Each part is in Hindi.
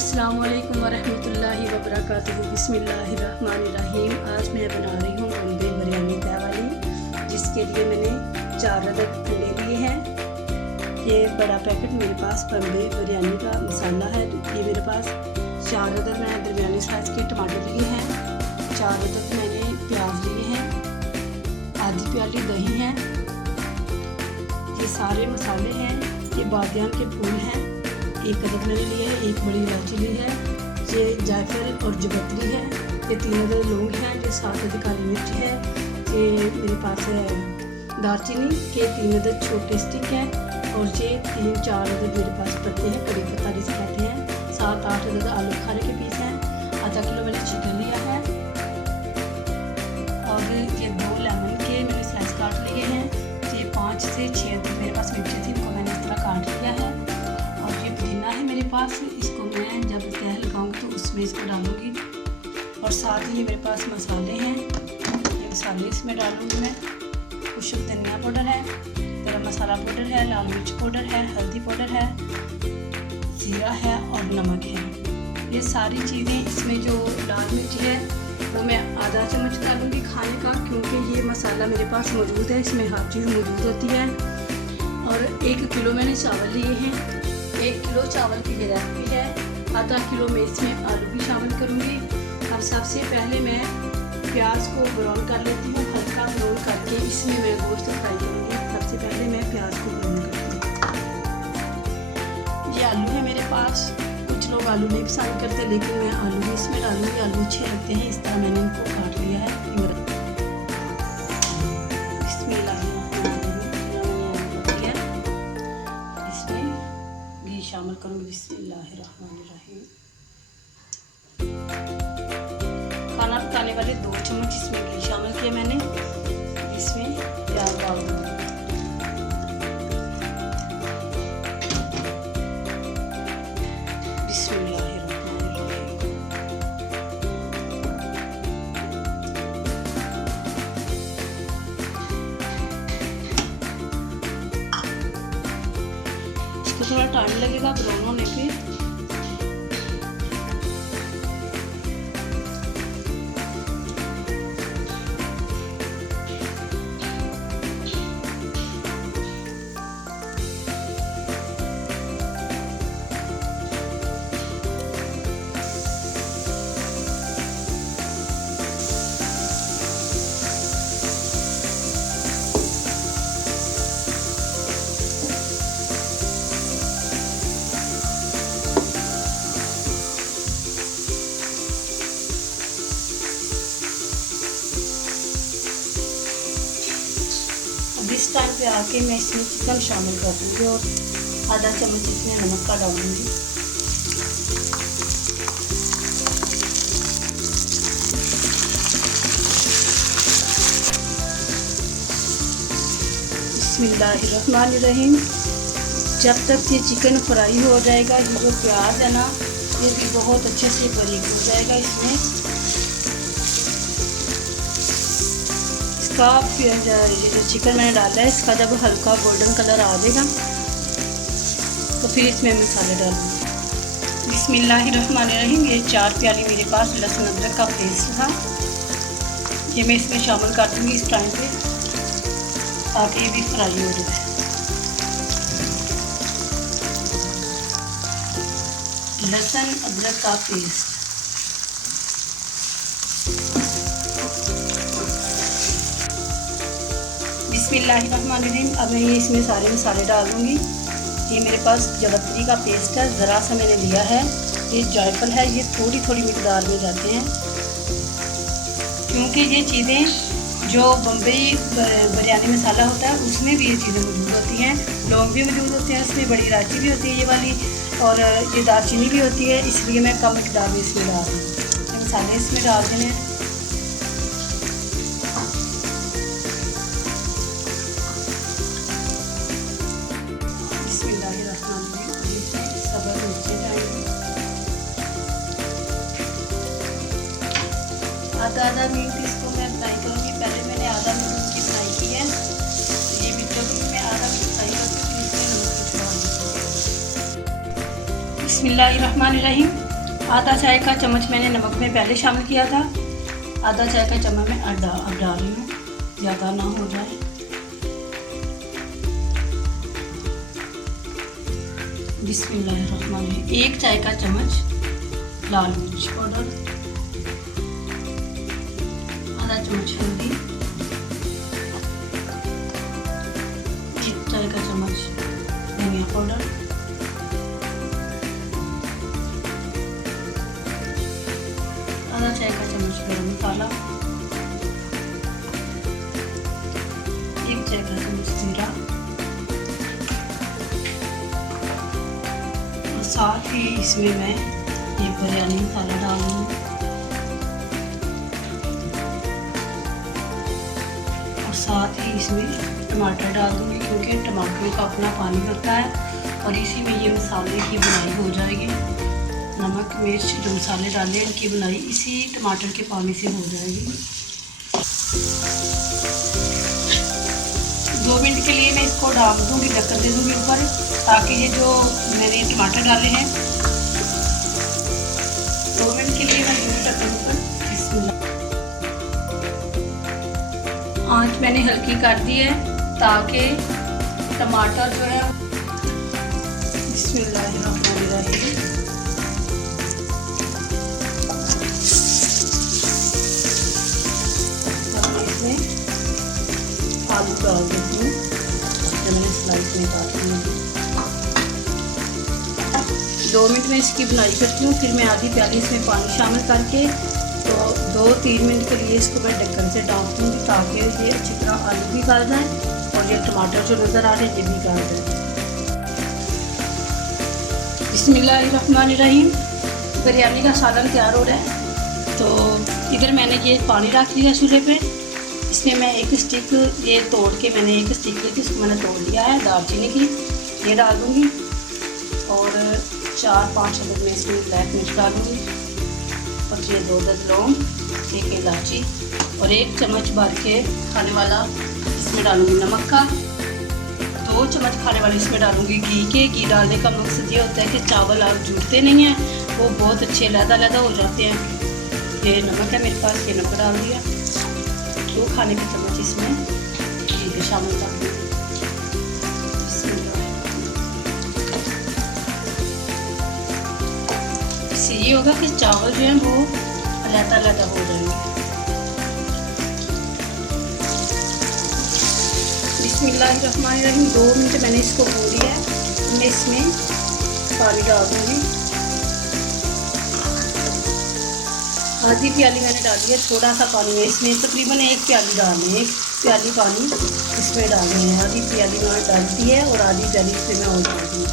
अस्सलामुअलैकुम वरहमतुल्लाहि वबरकातुहू। बिस्मिल्लाहिर्रहमानिर्रहीम। आज मैं बना रही हूँ बम्बे बिरयानी तय वाली, जिसके लिए मैंने 4 अदद अंडे लिए हैं। ये बड़ा पैकेट मेरे पास बम्बे बिरयानी का मसाला है। ये मेरे पास 4 अदद मैंने दरमियानी साइज़ के टमाटर लिए हैं। 4 अदद मैंने प्याज लिए हैं। आधी प्याली दही है। ये सारे मसाले हैं। ये बादियान के फूल हैं। 1 अदद मैंने लिए है। 1 बड़ी इलायची ली है। ये जायफल और जगतरी है। ये 3 अदद लौंग हैं। ये 7 अदद काली मिर्च है। ये मेरे पास है दालचीनी के 3 अदद छोटे स्टिक हैं। और ये 3-4 अदद मेरे पास पत्ते हैं, कड़ी पत्ता जिसे कहते हैं। 7-8 अदद आलू बुखारे के पीस हैं। आधा किलो मैंने चिकन लिया है। और ये 2 लेमन के मैंने स्लाइस काट लिए हैं। ये 5 से 6 अदद मेरे पास मिर्चें थी, इनको मैंने इस तरह काट लिया है। ये पुदीना है मेरे पास, इसको मैं जब तह लगाऊंगी तो उसमें इसको डालूंगी। और साथ ही ये मेरे पास मसाले हैं। ये मसाले इसमें डालूंगी मैं। खुश्क धनिया पाउडर है, गरम मसाला पाउडर है, लाल मिर्च पाउडर है, हल्दी पाउडर है, जीरा है और नमक है। ये सारी चीज़ें इसमें जो लाल मिर्च है वो मैं आधा चम्मच डालूंगी खाने का, क्योंकि ये मसाला मेरे पास मौजूद है, इसमें हर चीज़ मौजूद होती है। और 1 किलो मैंने चावल लिए हैं। 1 किलो चावल की रेसिपी है। आधा किलो में इसमें आलू भी शामिल करूँगी। अब सबसे पहले मैं प्याज को ब्राउन कर लेती हूँ। हल्का ब्राउन करके इसमें मैं गोश्त फ्राई करूँगी। सबसे पहले मैं प्याज को ब्राउन करती हूँ। ये आलू है मेरे पास। कुछ लोग आलू नहीं पसंद करते, लेकिन मैं आलू भी इसमें डालूँगी। आलू अच्छे लगते हैं। इस तरह मैंने इनको काट लिया है। शामिल करूँगी। बिस्मिल्लाहिर्रहमानिर्रहीम। खाना पकाने वाले 2 चम्मच इसमें घी शामिल किया मैंने। इसमें प्याज डाल दूँगी। बिस्मिल्लाहिर्रहमानिर्रहीम। इसको थोड़ा टाइम लगेगा ब्राउन होने पे। इस टाइम पे आके मैं इसमें चिकन शामिल कर दूँगी और आधा चम्मच इसमें नमक का डालूँगी। बिस्मिल्लाहिर्रहमानिर्रहीम। जब तक ये चिकन फ्राई हो जाएगा, ये जो प्याज है ना, ये भी बहुत अच्छे से बारीक हो जाएगा। इसमें ये जो चिकन मैंने डाला है, इसका जब हल्का गोल्डन कलर आ जाएगा तो फिर इसमें मसाले डालूंगी। बिस्मिल्लाहिर्रहमानिर्रहीम। ये 4 प्याली मेरे पास लहसुन अदरक का पेस्ट था, ये मैं इसमें शामिल कर दूँगी इस टाइम पे, ताकि ये भी फ्राई हो जाए। लहसुन अदरक का पेस्ट। बिस्मिल्लाहिर्रहमानिर्रहीम। अब मैं ये इसमें सारे मसाले डाल दूँगी। ये मेरे पास जगतरी का पेस्ट है, ज़रा सा मैंने लिया है। ये जायफल है, ये थोड़ी थोड़ी मिकदार में जाते हैं, क्योंकि ये चीज़ें जो बम्बई बिरयानी मसाला होता है उसमें भी ये चीज़ें मौजूद होती हैं। लौंग भी मौजूद होते हैं, उसमें बड़ी इलायची भी होती है ये वाली, और ये दालचीनी भी होती है। इसलिए मैं कम मिकदार में इसमें डाल दूँ। ये मसाले इसमें डाल देने। आधा मिनट इसको मैं फ्राई करूँगी। पहले मैंने आधा मिनट इसकी फ्राई की है, तो ये वीडियो भी मैं आधा मिनट फ्राई करके फिर इसमें नमक डाल दूँगी। बिस्मिल्लाहिर्रहमानिर्रहीम। आधा चाय का चम्मच मैंने नमक में पहले शामिल किया था, आधा चाय का चम्मच मैं अब डाल रही हूँ, ज़्यादा ना हो जाए। बिस्मिल्लाहिर्रहमानिर्रहीम। 1 चाय का चम्मच लाल मिर्च पाउडर, आधा चम्मच हल्दी, 1 चाय का चम्मच धनिया पाउडर, आधा चाय का चम्मच गरम मसाला, 1 चाय का चम्मच जीरा और साथ ही इसमें मैं ये बिरयानी मसाला डाल दूँगी और साथ ही इसमें टमाटर डाल दूँगी, क्योंकि टमाटरों का अपना पानी होता है और इसी में ये मसाले की बुनाई हो जाएगी। नमक मिर्च जो मसाले डाले हैं इनकी बुनाई इसी टमाटर के पानी से हो जाएगी। 2 मिनट के लिए मैं इसको ढक दूँगी, ढक्कन दे दूँगी ऊपर, ताकि ये जो मैंने टमाटर डाले हैं 2 मिनट के लिए मैं ढक्कन पर। आँच मैंने हल्की कर दी है ताकि टमाटर जो है बिस्मिल्लाहिर्रहमानिर्रहीम आलू डाल देती हूँ जो मैंने स्लाइस में काटी है। 2 मिनट में इसकी बुनाई करती हूँ, फिर मैं आधी प्याली इसमें पानी शामिल करके तो 2-3 मिनट के लिए इसको मैं ढक्कन से ढक दूँगी, ताकि ये अच्छी तरह आलू भी गल जाए और ये टमाटर जो नज़र आ रहे हैं ये भी गल जाए। बिस्मिल्लाहिर्रहमानिर्रहीम। बिरयानी का सालन तैयार हो रहा है। तो इधर मैंने ये पानी रख लिया चूल्हे पे, इसमें मैं एक स्टिक ये तोड़ के मैंने एक स्टिक ली थी, इसको मैंने तोड़ लिया है दालचीनी की, ये डाल दूँगी और 4-5 अदद में इसमें ब्लैक मिर्च डालूँगी और ये 2 अदद लौंग, 1 इलायची और 1 चम्मच भर के खाने वाला इसमें डालूँगी नमक का, 2 चम्मच खाने वाली इसमें डालूँगी घी के। घी डालने का मकसद ये होता है कि चावल आप जूटते नहीं हैं, वो बहुत अच्छे लहदा हो जाते हैं। ये नमक है मेरे पास, ये नमक डाल दिया, 2 खाने के चम्मच इसमें घी के शामिल कर दूँ। इससे ये होगा कि चावल जो है वो लहदा हो जाएंगे। बिस्मिल्लाहिर्रहमानिर्रहीम। 2 मिनट मैंने इसको भून लिया है, मैं इसमें पानी डाल दूँगी। आधी प्याली मैंने डाली है, थोड़ा सा पानी है इसमें, तकरीबन 1 प्याली डालनी है, 1 प्याली पानी इसमें डालनी है। आधी प्याली मैंने डाल दी है और आधी प्याली इसमें मैं और डाल दूँगी।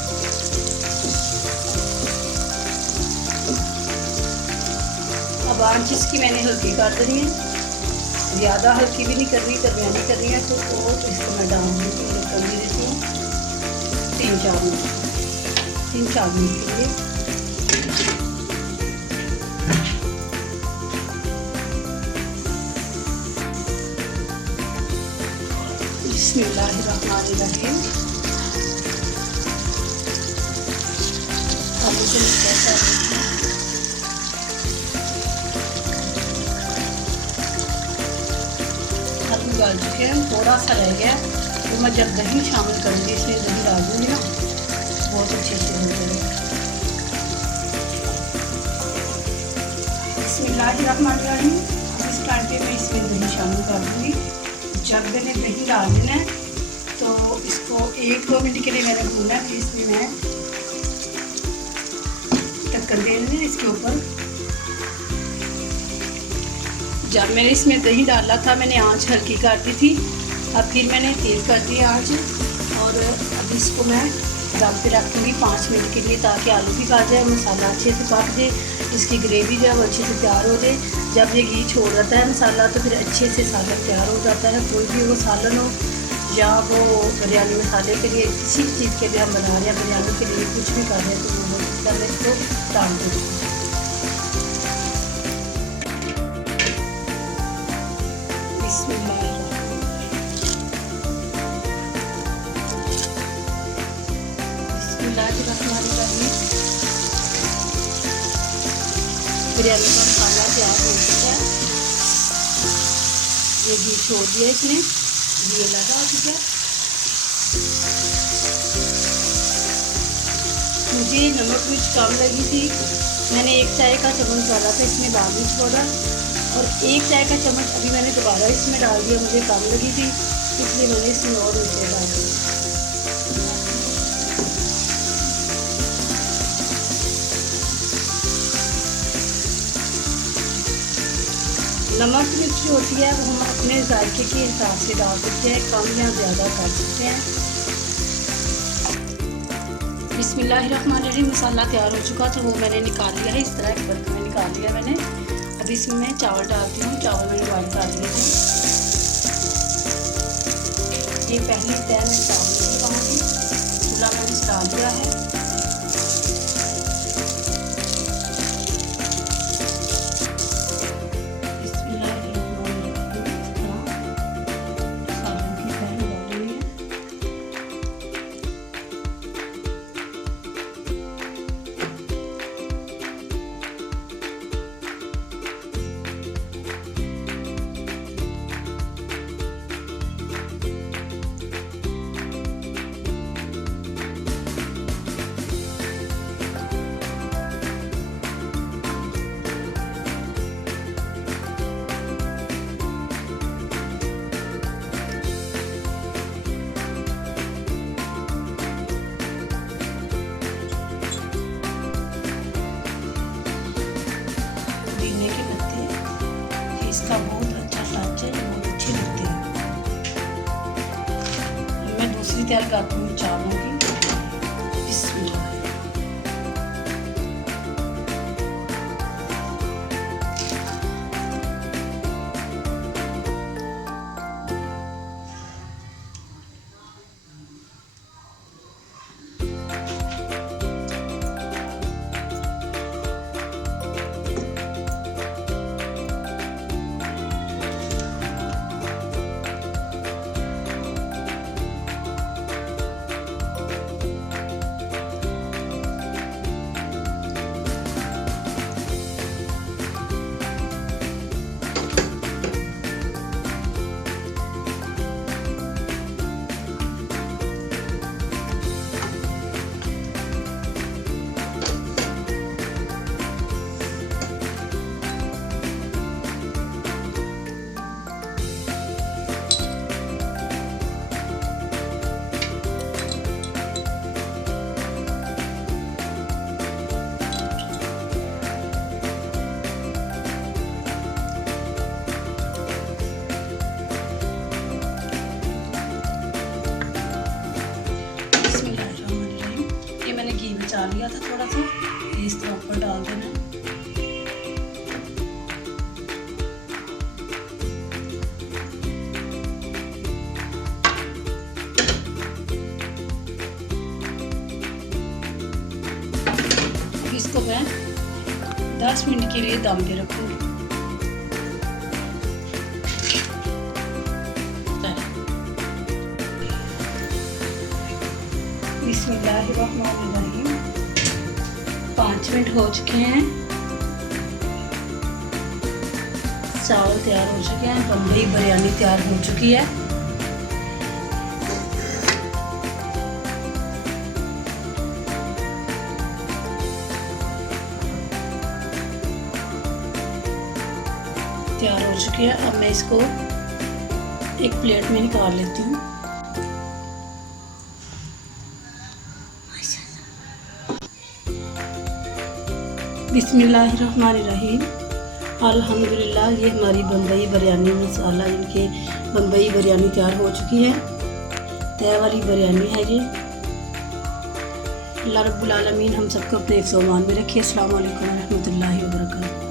अब आंच इसकी मैंने हल्की कर देनी है, ज़्यादा हल्की भी नहीं करनी, दरमियानी करनी है। तो इसको मैं डाल दूँगी, कर देती हूँ 3-4 मिनट के लिए। बिस्मिल्लाहिर्रहमानिर्रहीम। आलू को कैसा आलू डाल चुके हैं, थोड़ा सा रह गया तो मैं जब दही शामिल करूँगी इसमें दही डाल दूँगी ना, बहुत अच्छे से हो जाएगा। बिस्मिल्लाहिर्रहमानिर्रहीम। इस टाइम पे मैं इसमें दही शामिल कर दूँगी। जब मैंने दही डाल देना है तो इसको 1-2 मिनट के लिए मैंने भूना है, फिर इसमें मैं ढक्कन दे देना इसके ऊपर। जब मैंने इसमें दही डाला था मैंने आंच हल्की कर दी थी, अब फिर मैंने तेज़ कर दी आंच और अब इसको मैं दम पे रखूँगी 5 मिनट के लिए, ताकि आलू भी गल जाए, मसाला अच्छे से पक जाए, इसकी ग्रेवी जो है वो अच्छे से तैयार हो जाए। जब ये घी छोड़ जाता है मसाला तो फिर अच्छे से सालन तैयार हो जाता है। कोई भी वो सालन हो या वो बिरयानी मसाले के लिए किसी चीज़ के लिए हम बना रहे हैं, बिरयानी के लिए कुछ भी कर रहे हैं तो वो मसाले को डाल देंगे। बिरयानी का मसाला तैयार हो चुका है। ये घी छोड़ दिया इसने, घी लगा हो चुका है। मुझे नमक मिर्च कम लगी थी, मैंने 1 चाय का चम्मच डाला था इसमें लाल मिर्च पाउडर, और 1 चाय का चम्मच अभी मैंने दोबारा इसमें डाल दिया। मुझे कम लगी थी इसलिए मैंने इसमें और मिर्चें डाल दी। नमक मिर्च जो होती है वो हम अपने जायके के हिसाब से डाल सकते हैं, कम या ज़्यादा कर सकते हैं। बिस्मिल्लाहिर्रहमानिर्रहीम। मसाला तैयार हो चुका था, वो मैंने निकाल लिया है। इस तरह एक बर्तन में निकाल लिया मैंने। अब इसमें मैं चावल डालती हूँ। चावल मैंने बॉइल कर दिए थे। ये पहली तय में चावल लगाऊंगी। चूल्हा मैंने चला दिया है। इसका बहुत अच्छा टच है, बहुत अच्छे लगते हैं। मैं दूसरी तैयार करती हूँ चावलों की। बिस्मिल्लाह। डाल लिया था थोड़ा सा, इस तरह ऊपर डाल देना। इसको मैं 10 मिनट के लिए दम पे रखूंगी। बिस्मिल्लाहिर्रहमानिर्रहीम। 5 मिनट हो चुके हैं। चावल तैयार हो चुके हैं। बम्बई बिरयानी तैयार हो चुकी है। तैयार हो चुकी है। अब मैं इसको एक प्लेट में निकाल लेती हूँ। बिस्मिल्लाहिर्रहमानिर्रहीम। अल्हम्दुलिल्लाह, ये हमारी बम्बई बिरयानी मसाला, इनके बम्बई बिरयानी तैयार हो चुकी है। तय वाली बिरयानी है ये। अल्लाह रब्बुल आलमीन हम सबको अपने हिफ्ज़-ओ-अमान में रखे। अस्सलामु अलैकुम व रहमतुल्लाहि व बरकातहू।